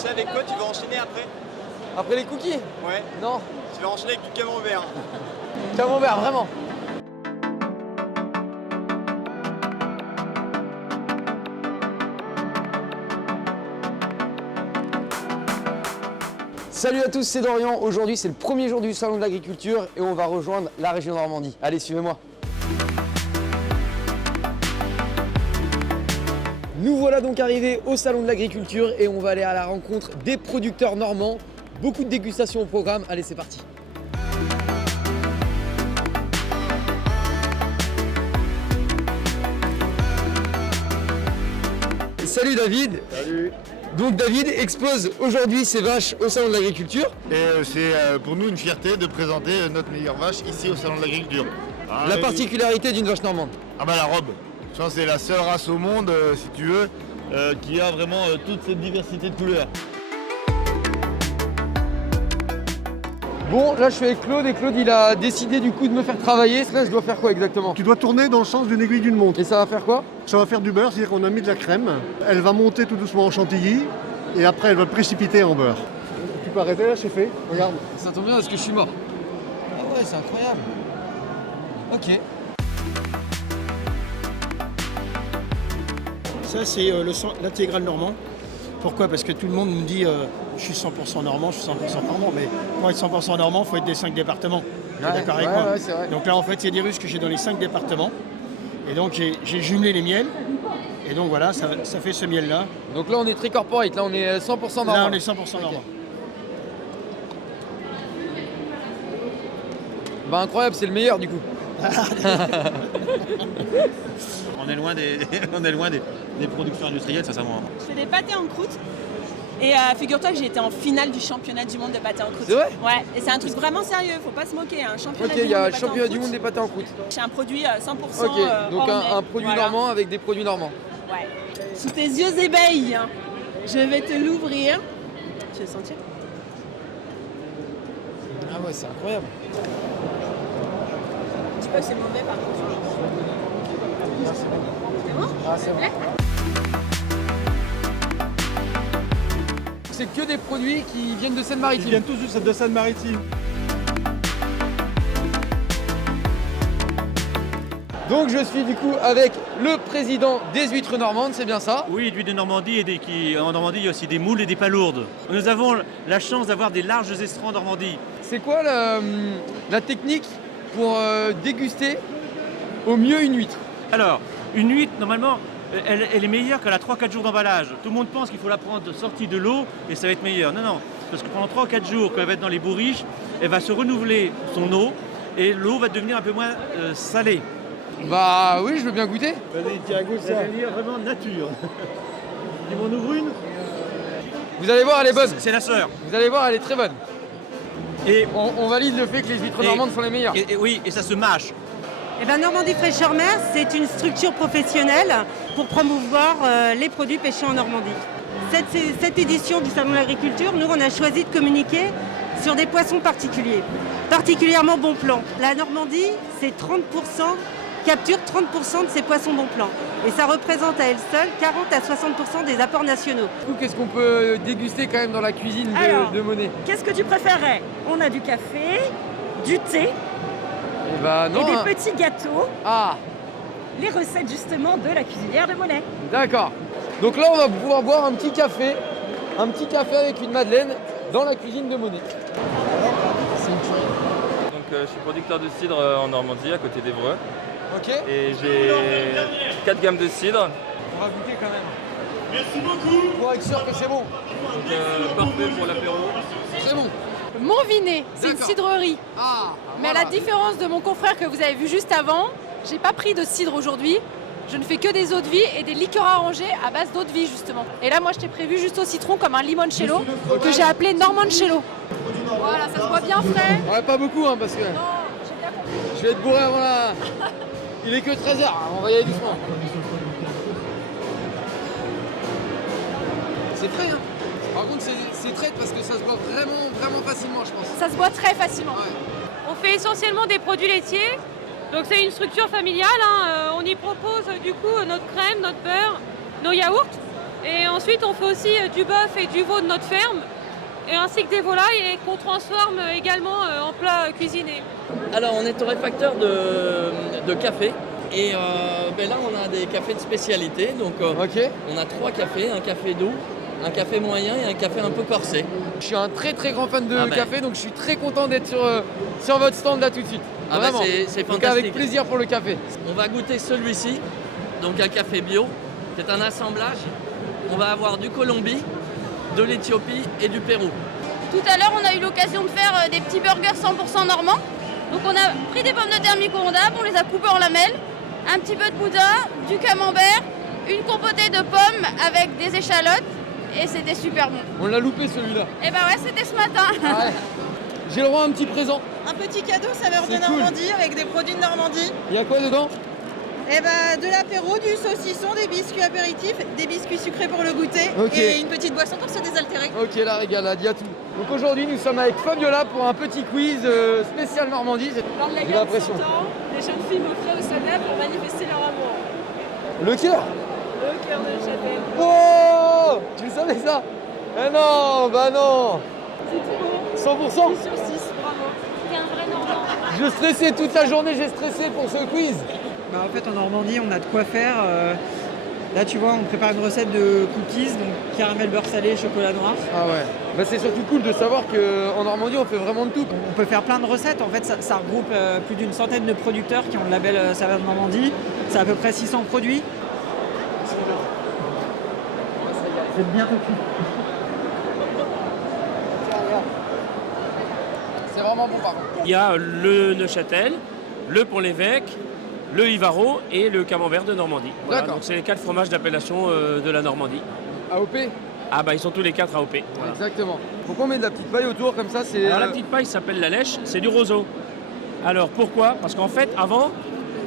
sais avec quoi tu vas enchaîner après? Après les cookies? Ouais. Non. Tu vas enchaîner avec du camembert. Camembert, vraiment. Salut à tous, c'est Dorian. Aujourd'hui, c'est le premier jour du Salon de l'Agriculture et on va rejoindre la région Normandie. Allez, suivez-moi. Nous voilà donc arrivés au Salon de l'Agriculture et on va aller à la rencontre des producteurs normands. Beaucoup de dégustations au programme. Allez, c'est parti. Salut David. Salut. Donc David expose aujourd'hui ses vaches au Salon de l'Agriculture. Et c'est pour nous une fierté de présenter notre meilleure vache ici au Salon de l'Agriculture. La particularité d'une vache normande. Ah bah la robe. Je pense que c'est la seule race au monde, si tu veux, qui a vraiment toute cette diversité de couleurs. Bon, là je suis avec Claude et Claude il a décidé du coup de me faire travailler. Là je dois faire quoi exactement? Tu dois tourner dans le sens d'une aiguille d'une montre. Et ça va faire quoi? Ça va faire du beurre, c'est-à-dire qu'on a mis de la crème. Elle va monter tout doucement en chantilly et après elle va précipiter en beurre. Tu peux arrêter là, c'est fait. Regarde. Ça tombe bien parce que je suis mort. Ah ouais, c'est incroyable. Ok. Ça, c'est l'intégral normand. Pourquoi? Parce que tout le monde me dit je suis 100% normand, je suis 100% normand. Mais pour être 100% normand, il faut être des 5 départements. Tu es d'accord avec moi? Ouais, c'est vrai. Donc là, en fait, c'est des ruches que j'ai dans les 5 départements. Et donc, j'ai jumelé les miels. Et donc, voilà, ça fait ce miel-là. Donc là on est très corporate, là on est 100% normand. Là, on est 100% normand. Bah incroyable, c'est le meilleur du coup. On est loin des productions industrielles, sincèrement. Je fais des pâtés en croûte. Et figure-toi que j'ai été en finale du championnat du monde de pâtés en croûte. C'est vrai? Ouais, et c'est un truc vraiment sérieux, faut pas se moquer. Un championnat Ok, du il y monde a de le pâtés en championnat du croûte. monde des pâtés en croûte. C'est un produit 100% Ok, donc un hors produit voilà. normand avec des produits normands. Ouais. Sous tes yeux ébahis, hein. Je vais te l'ouvrir. Tu veux le sentir? Ah ouais, c'est incroyable. Tu peux que c'est mauvais par contre. C'est bon? Ah, c'est bon. C'est que des produits qui viennent de Seine-Maritime. Ils viennent tous juste de Seine-Maritime. Donc je suis du coup avec le président des huîtres normandes, c'est bien ça? Oui, d'huile de Normandie en Normandie, il y a aussi des moules et des palourdes. Nous avons la chance d'avoir des larges estrats en Normandie. C'est quoi la technique pour déguster au mieux une huître? Alors, une huître, normalement, elle est meilleure qu'elle a 3-4 jours d'emballage. Tout le monde pense qu'il faut la prendre sortie de l'eau et ça va être meilleur. Non, non, parce que pendant 3-4 jours, quand elle va être dans les bourriches, elle va se renouveler son eau et l'eau va devenir un peu moins salée. Bah oui, je veux bien goûter. Vas-y, tiens, goûte Ça ça. va devenir vraiment nature. Tu m'en ouvres une? Vous allez voir, elle est bonne. C'est la sœur. Vous allez voir, elle est très bonne. Et, On valide le fait que les huîtres normandes sont les meilleures. oui, et ça se mâche. Eh ben, Normandie Fraîcheur Mer, c'est une structure professionnelle pour promouvoir les produits pêchés en Normandie. Cette édition du Salon de l'Agriculture, nous, on a choisi de communiquer sur des poissons particuliers, particulièrement bon plan. La Normandie, c'est 30%, capture 30% de ces poissons bon plan. Et ça représente à elle seule 40 à 60% des apports nationaux. Du coup, qu'est-ce qu'on peut déguster quand même dans la cuisine Alors. de Monet? Qu'est-ce que tu préférerais? On a du café, du thé Eh bah non. et des petits gâteaux. Ah, Les recettes justement de la cuisinière de Monet. d'accord. Donc là, on va pouvoir boire un petit café avec une madeleine dans la cuisine de Monet. C'est une tuerie. Donc je suis producteur de cidre en Normandie, à côté d'Évreux. Ok. Et j'ai 4 gammes de cidre. On va goûter quand même. Merci beaucoup. Pour être sûr que c'est bon. Donc parfait pour l'apéro. C'est bon. Montvinet, c'est une D'accord. cidrerie. Ah. Mais à la différence de mon confrère que vous avez vu juste avant, j'ai pas pris de cidre aujourd'hui. Je ne fais que des eaux de vie et des liqueurs arrangées à base d'eau de vie justement. Et là, moi, je t'ai prévu juste au citron comme un limoncello que j'ai appelé Normancello. Voilà, ça se voit bien frais. Ouais, pas beaucoup, hein, parce que Non, j'ai bien compris. je vais être bourré avant la... Il est que 13h, on va y aller doucement. C'est frais, hein. Par contre, c'est traite parce que ça se boit vraiment facilement, je pense. Ça se boit très facilement. Ouais. On fait essentiellement des produits laitiers. Donc c'est une structure familiale. On y propose du coup notre crème, notre beurre, nos yaourts. Et ensuite, on fait aussi du bœuf et du veau de notre ferme, et ainsi que des volailles et qu'on transforme également en plats cuisinés. Alors, on est torréfacteur de café. Et là, on a des cafés de spécialité. Donc, on a 3 cafés, un café doux, un café moyen et un café un peu corsé. Je suis un très très grand fan de café, donc je suis très content d'être sur votre stand là tout de suite. Vraiment. C'est donc fantastique. avec plaisir pour le café. On va goûter celui-ci, donc un café bio. C'est un assemblage. On va avoir du Colombie, de l'Éthiopie et du Pérou. Tout à l'heure, on a eu l'occasion de faire des petits burgers 100% normands. Donc on a pris des pommes de terre micro-ondables, on les a coupées en lamelles, un petit peu de boudin, du camembert, une compotée de pommes avec des échalotes et c'était super bon. On l'a loupé celui-là. Et bah ouais, c'était ce matin. Ah ouais. J'ai le droit à un petit présent. Un petit cadeau saveur de Normandie avec des produits de Normandie. Il y a quoi dedans? Eh ben, de l'apéro, du saucisson, des biscuits apéritifs, des biscuits sucrés pour le goûter et une petite boisson pour se désaltérer. Ok, la régalade, il y a tout. Donc aujourd'hui, nous sommes avec Fabiola pour un petit quiz spécial Normandie. J'ai l'impression. Les jeunes filles m'offraient au Sada pour manifester leur amour. Le cœur? Le cœur de Châtel. Oh, tu le savais ça? Eh non, bah non. C'est tout bon. 100%. 6 sur 6, bravo. T'es un vrai Normand. Je stressais toute la journée, j'ai stressé pour ce quiz. Bah, en fait, en Normandie, on a de quoi faire. Là, tu vois, on prépare une recette de cookies, donc caramel beurre salé, chocolat noir. Ah ouais. Bah, c'est surtout cool de savoir qu'en Normandie, on fait vraiment de tout. On peut faire plein de recettes. En fait, ça regroupe plus d'une centaine de producteurs qui ont le label Saveur de Normandie. C'est à peu près 600 produits. C'est bientôt cuit. C'est vraiment bon par contre. Il y a le Neuchâtel, le Pont-l'Évêque, le Ivaro et le Camembert de Normandie. Voilà, D'accord. donc c'est les 4 fromages d'appellation de la Normandie. AOP? Ah bah ils sont tous les 4 AOP. Voilà. Exactement. Pourquoi on met de la petite paille autour comme ça? Alors la petite paille s'appelle la lèche, c'est du roseau. Alors pourquoi? Parce qu'en fait avant,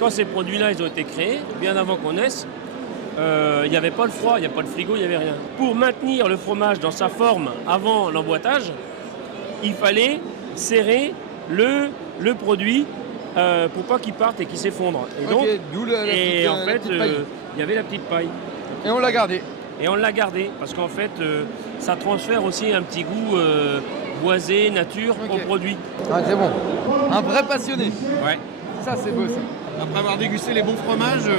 quand ces produits-là ils ont été créés, bien avant qu'on naisse, il n'y avait pas le froid, il n'y avait pas le frigo, il n'y avait rien. Pour maintenir le fromage dans sa forme avant l'emboîtage, il fallait serrer le produit pour pas qu'il parte et qu'il s'effondre. Et donc, d'où la petite, en fait, paille. il y avait la petite paille. Et on l'a gardé. Et on l'a gardé parce qu'en fait, ça transfère aussi un petit goût boisé, nature au produit. Ah, c'est bon. Un vrai passionné. Ouais. Ça, c'est beau ça. Après avoir dégusté les bons fromages,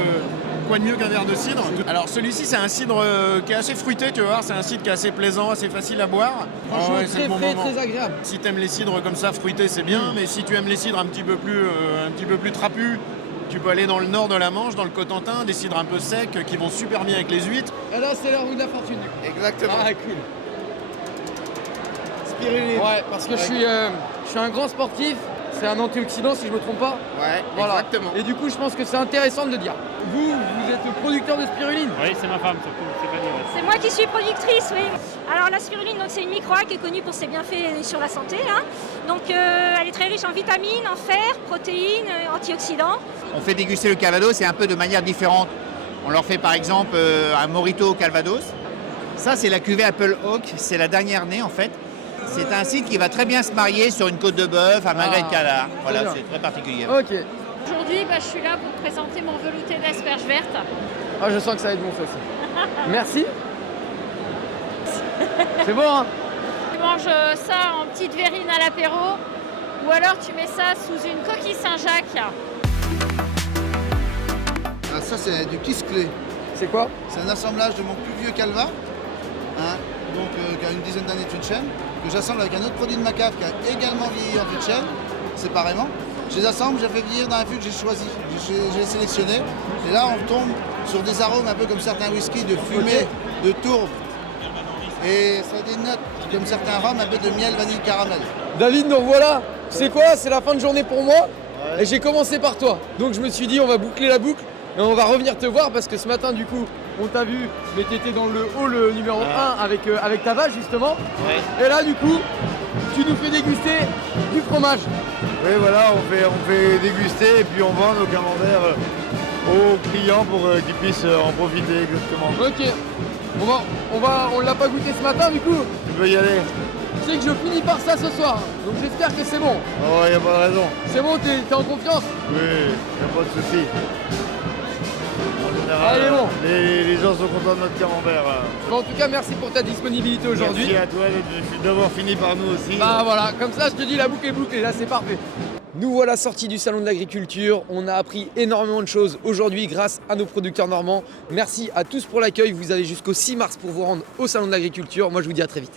quoi de mieux qu'un verre de cidre? Alors celui-ci c'est un cidre qui est assez fruité, tu vois, c'est un cidre qui est assez plaisant, assez facile à boire. Franchement, c'est très le bon frais, moment. très agréable. Si t'aimes les cidres comme ça fruités, c'est bien, mais si tu aimes les cidres un petit peu plus trapus, tu peux aller dans le nord de la Manche, dans le Cotentin, des cidres un peu secs qui vont super bien avec les huîtres. Et là, c'est la roue de la fortune. Exactement. Ah, cool. Spiruline. Ouais, parce que je suis un grand sportif. C'est un antioxydant si je me trompe pas. Ouais, voilà. exactement. Et du coup, je pense que c'est intéressant de le dire. Vous êtes producteur de spiruline? Oui, c'est ma femme surtout, c'est pas dire. C'est moi qui suis productrice, oui. Alors la spiruline, donc, c'est une microalgue qui est connue pour ses bienfaits sur la santé. Hein. Donc elle est très riche en vitamines, en fer, protéines, antioxydants. On fait déguster le Calvados, c'est un peu de manière différente. On leur fait par exemple un Morito au Calvados. Ça, c'est la cuvée Apple Oak, c'est la dernière née en fait. C'est un cidre qui va très bien se marier sur une côte de bœuf, un magret de canard. Voilà, c'est très particulier. Ok. Aujourd'hui, je suis là pour présenter mon velouté d'asperges vertes. Ah, je sens que ça va être bon ça aussi. Merci. C'est bon, hein? Tu manges ça en petite verrine à l'apéro, ou alors tu mets ça sous une coquille Saint-Jacques. Ah, ça, c'est du kiss-clé. C'est quoi? C'est un assemblage de mon plus vieux calva, hein, donc qui a une dizaine d'années de fût de chêne, que j'assemble avec un autre produit de ma cave qui a également vieilli en fût de chêne, séparément. Je les assemble, je les fais vieillir dans un fût que j'ai choisi, j'ai sélectionné. Et là, on tombe sur des arômes un peu comme certains whiskies, de fumée, de tourbe. Et ça a des notes, comme certains rhums, un peu de miel, vanille, caramel. David, donc voilà. Tu sais quoi? C'est la fin de journée pour moi. Et j'ai commencé par toi. Donc je me suis dit, on va boucler la boucle. Et on va revenir te voir parce que ce matin, du coup, on t'a vu, mais tu étais dans le hall numéro 1 avec ta vache, justement. Ouais. Et là, du coup, tu nous fais déguster du fromage. Oui, voilà, on fait déguster et puis on vend nos camemberts aux clients pour qu'ils puissent en profiter exactement. Ok. On l'a pas goûté ce matin, du coup. Tu peux y aller. Tu sais que je finis par ça ce soir. Donc j'espère que c'est bon. Oh, y a pas de raison. C'est bon, t'es en confiance? Oui, y a pas de souci. En général. Ah, il est bon. Les gens sont contents de notre camembert. Bon, en tout cas, merci pour ta disponibilité aujourd'hui. Merci à toi d'avoir fini par nous aussi. Bah voilà, comme ça je te dis la boucle est bouclée, là c'est parfait. Nous voilà sortis du salon de l'agriculture, on a appris énormément de choses aujourd'hui grâce à nos producteurs normands. Merci à tous pour l'accueil, vous avez jusqu'au 6 mars pour vous rendre au salon de l'agriculture. Moi je vous dis à très vite.